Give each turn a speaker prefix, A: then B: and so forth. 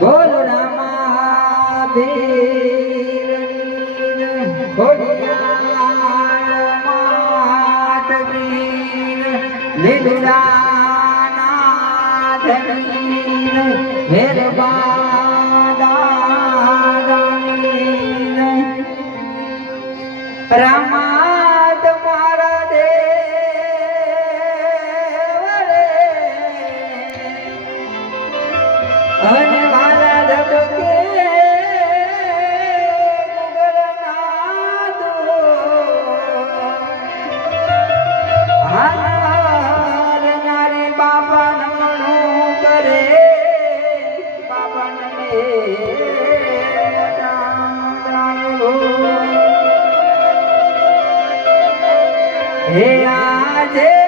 A: બોલો રામાદેવ માત લીલાના ધની Rama હે આજે